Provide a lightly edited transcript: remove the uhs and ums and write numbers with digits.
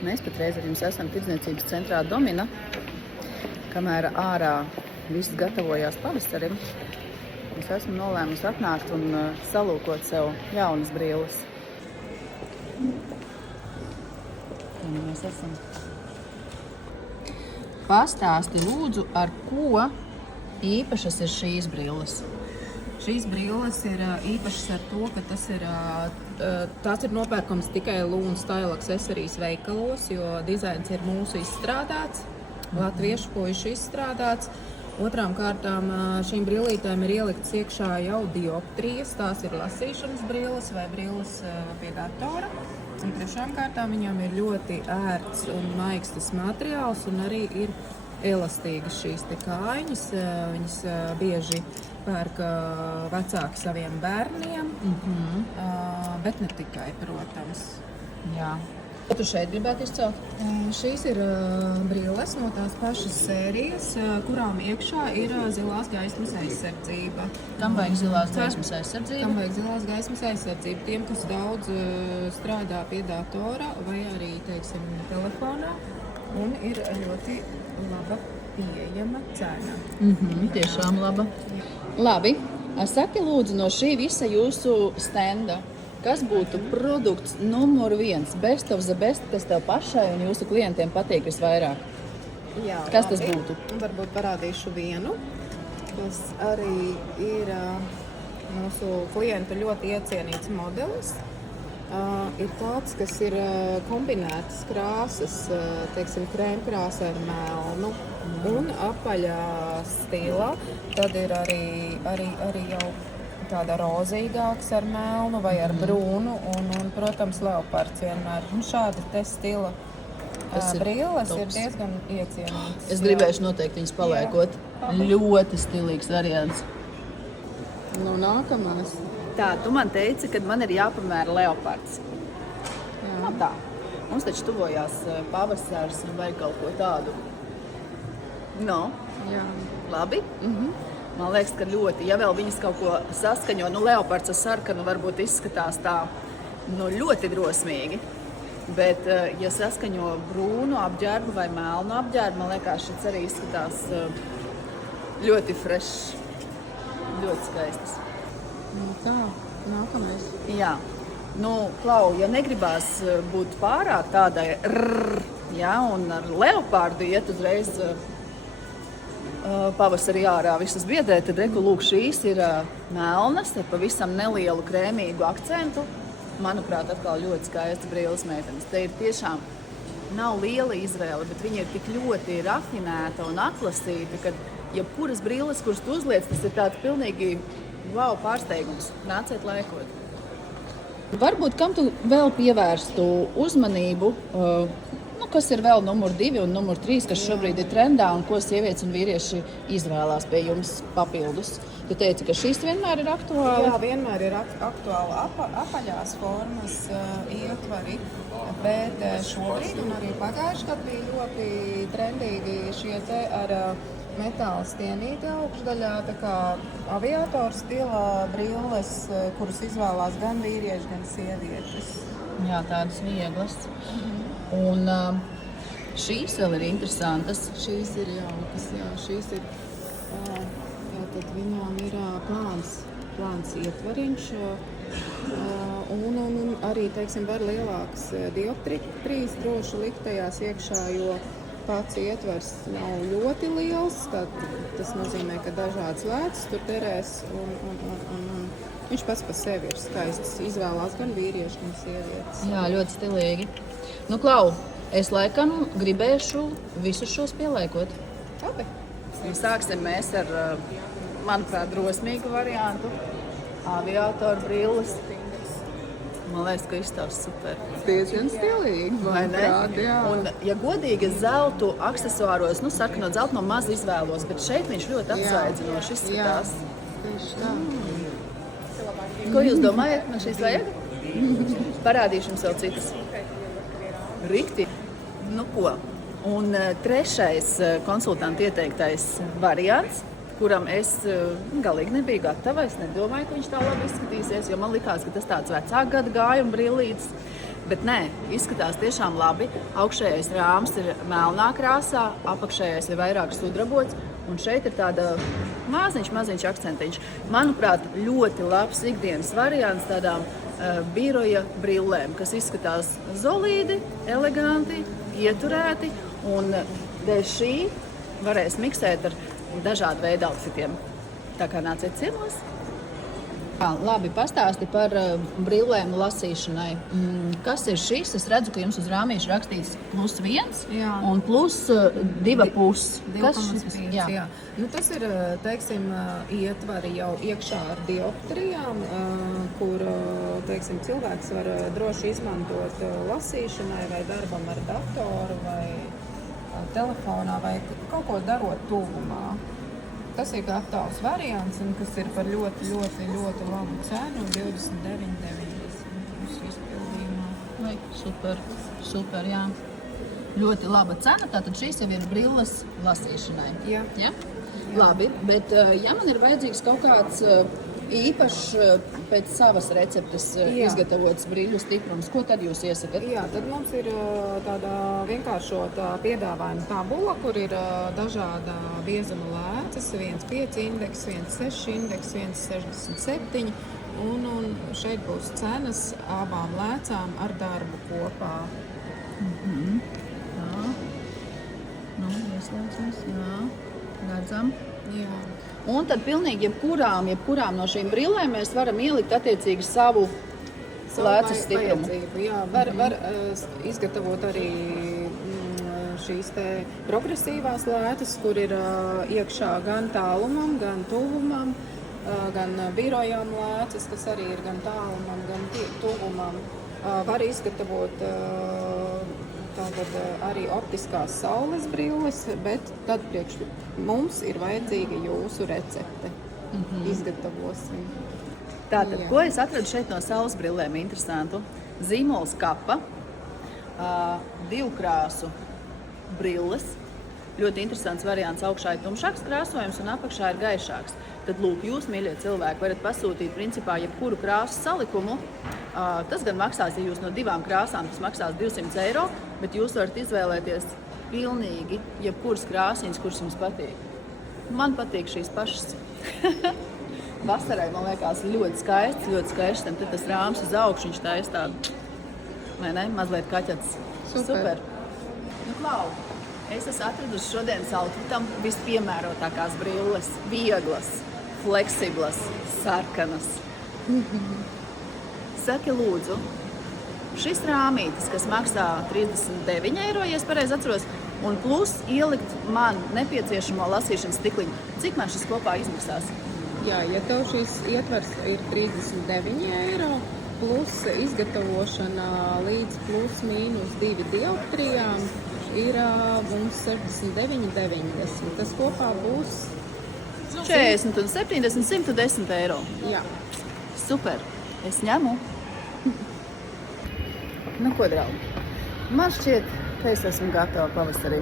Mēs patreiz ar jums esam tirdzniecības centrā Domina, kamēr ārā viss gatavojās pavasarim. Es esmu nolēmusi atnākt un salūkot sev jaunas brilles. Mēs esam. Pastāsti lūdzu, ar ko īpašas ir šīs brilles? Šīs brilles ir īpašas ar to, ka tās ir nopērkams tikai Luna Style Accessories veikalos, jo dizains ir mūsu izstrādāts, latviešu puišu izstrādāts. Otrām kārtām šīm brillītēm ir ieliktas iekšā jau dioptrijas, tās ir lasīšanas brilles vai brilles pie datora. Un trešām kārtām viņam ir ļoti ērts un maigs tas materiāls un arī ir elastīgas šīs te kājiņas. Viņas bieži pērk vecāki saviem bērniem, bet ne tikai, protams. Jā. Ko tu šeit gribētu izcelt? Šīs ir brilles no tās pašas sērijas, kurām iekšā ir zilās gaismas aizsardzība. Kam vajag zilās gaismas aizsardzība? Kam vajag zilās gaismas aizsardzība? Tiem, kas daudz strādā pie datora vai arī, teiksim, telefonā, un ir ļoti laba pieejama cena. Tiešām laba. Labi, saki lūdzu no šī visa jūsu stenda, kas būtu produkts numur 1, best of the best, kas tev pašai un jūsu klientiem patīk visvairāk? Jā, kas tas būtu? Varbūt parādīšu vienu, kas arī ir mūsu klienta ļoti iecienīts modelis. Ir tāds, kas ir kombinētas krāsas, teiksim, krēmkrāsa ar melnu un apaļā stilā. Tad ir arī jau tāda rozīgāks ar melnu vai ar brūnu un protams, leopards vienmēr. Un šāda te stila brilles ir diezgan iecienītas. Es gribēšu noteikti viņas paliekot. Ļoti stilīgs variants. Nu, nākamās. Tā, tu man teici, ka man ir jāpamēra leopards. Nu tā, mums taču tuvojās pavasars un vajag kaut ko tādu. No, Jā. labi. Man liekas, ka ļoti, ja vēl viņas kaut ko saskaņo, leopards ar sarkanu varbūt izskatās tā, ļoti drosmīgi. Bet, ja saskaņo brūnu apģērbu vai melnu apģērbu, man liekas, šis arī izskatās ļoti fresh, ļoti skaistas. Tā, nākamais. Jā, Klau, ja negribās būt pārāk tādai un ar leopardu iet uzreiz pavasarī ārā visas biedē, tad lūk, šīs ir melnas ar pavisam nelielu krēmīgu akcentu. Manuprāt, atkal ļoti skaistas brilles meitenes. Te ir tiešām nav liela izvēle, bet viņa ir tik ļoti rafinēta un atlasīta, ka jebkuras brilles, kuras tu uzliec, tas ir tāds pilnīgi wow pārsteigums. Nāciet laikot. Varbūt kam tu vēl pievērstu uzmanību, kas ir vēl numur 2 un numur 3, kas šobrīd ir trendā un ko sievietes un vīrieši izvēlās pie jums papildus? Tu teici, ka šīs vienmēr ir aktuāli? Jā, vienmēr ir aktuāli apaļās formas ietvari, bet šobrīd un arī pagājuši gadu bija ļoti trendīgi šie te ar metāla stienīti augšdaļā, tā kā aviatoru stilā brilles, kuras izvēlās gan vīrieši, gan sievietes. Jā, tādas vieglas. Un šīs vēl ir interesantas. Šīs ir jaukas, šīs ir, tad viņām ir plāns ietvariņš, un arī, teiksim, var lielāks dioptrijas droši likt tajās iekšā, jo pats ietvers nav ļoti liels, tad tas nozīmē, ka dažādas lētas tur derēs, un viņš pats par sevi ir skaists, izvēlās gan vīrieši, gan sievietes. Jā, ļoti stilīgi. Klau, es laikam gribēšu visus šos pielaikot. Labi. Sāksim mēs ar, manuprāt, drosmīgu variantu. Aviatoru brilles. Man liekas, ka izstāsta super. Diezgan stilīgi, vai ne? Jā. Un, ja godīgi, zeltu aksesuāros, sarkanot zeltu no maz izvēlos, bet šeit viņš ļoti apsvaidzinoši izskatās. Tieši tā. Ko jūs domājat? Man šīs vajag? Parādīšu jums vēl citas. Rikti. Ko? Un trešais konsultanta ieteiktais variants, kuram es galīgi nebiju gatava. Es nedomāju, ka viņš tā labi izskatīsies, jo man likās, ka tas tāds vecāka gada gājuma brillītes. Bet nē, izskatās tiešām labi. Augšējais rāms ir melnā krāsā, apakšējais ir vairāk sudrabots. Un šeit ir tāda maziņš akcentiņš. Manuprāt, ļoti labs ikdienas variants tādām biroja brillēm, kas izskatās solīdi, eleganti, ieturēti. Un dēļ šī varēs miksēt ar dažādu veidu outfitiem. Tā kā nāciet ciemos. Labi, pastāsti par brillēm lasīšanai. Kas ir šis? Es redzu, ka jums uz rāmīša rakstīts +1 Jā. un +2,5. Kas šis? 2,5. Jā. Nu, tas ir, teiksim, ietvari jau iekšā ar dioptrijām, kur, teiksim, cilvēks var droši izmantot lasīšanai vai darbam ar datoru vai telefonā vai kaut ko darot tuvumā. Tas ir gatavs variants, un kas ir par ļoti labu cenu, 29,90 izpildījumā. Super, jā. Ļoti laba cena, tātad šīs jau ir brilles lasīšanai. Jā. Ja? Labi, bet ja man ir vajadzīgs kaut kāds īpašs pēc savas receptes izgatavots brīļu stiprums, ko tad jūs iesakāt? Jā, tad mums ir tāda vienkāršota piedāvājuma tabula, kur ir dažāda biezuma lēcas, 1,5 indeks, 1,6 indeks, 1,67. Un šeit būs cenas abām lēcām ar darbu kopā. Jā. Nu, ieslēdzies, jā. Redzam. Jā. Un tad pilnīgi jebkurām no šīm brillēm mēs varam ielikt attiecīgi savu lēcu stiprumu. Vajadzību, jā, var izgatavot arī šīs te progresīvās lētas, kur ir iekšā gan tālumam, gan tuvumam, gan birojām lēcas, kas arī ir gan tālumam, gan tuvumam. Var izgatavot tātad arī optiskās saules brilles, bet tad priekš mums ir vajadzīga jūsu recepte. Izgatavosim. Tātad, ko es atradu šeit no saules brillēm interesantu? Zīmols kapa, divkrāsu brilles. Ļoti interesants variants. Augšā ir tumšāks krāsojums un apakšā ir gaišāks. Tad, lūk, jūs, mīļie cilvēki, varat pasūtīt principā jebkuru krāsu salikumu. Tas gan maksās, ja jūs no 2 krāsām, tas maksās 200 eiro, bet jūs varat izvēlēties pilnīgi jebkuras krāsiņas, kuras jums patīk. Man patīk šīs pašas. Vasarai, man liekas, ļoti skaists, un tad tas rāms uz augšu, viņš taisa tādu, vai ne, mazliet kaķets. Super. Nu, Klau, es esmu atradusi šodienas outfitam vispiemērotākās brilles, vieglas, fleksiblas, sarkanas. Saki, lūdzu, šis rāmītis, kas maksā 39 eiro, ja es pareizi atceros, un plus ielikt man nepieciešamo lasīšanas stikliņu. Cik man šis kopā izmaksās? Jā, ja tev šis ietvers ir 39 eiro, plus izgatavošana līdz +/- 2 dioptrijām ir mums 69,90. Tas kopā būs 40 un 70, 110 eiro. jā. Super, es ņemu. Nu, ko, draugi? Man šķiet, ka es esmu gatava pavasarī.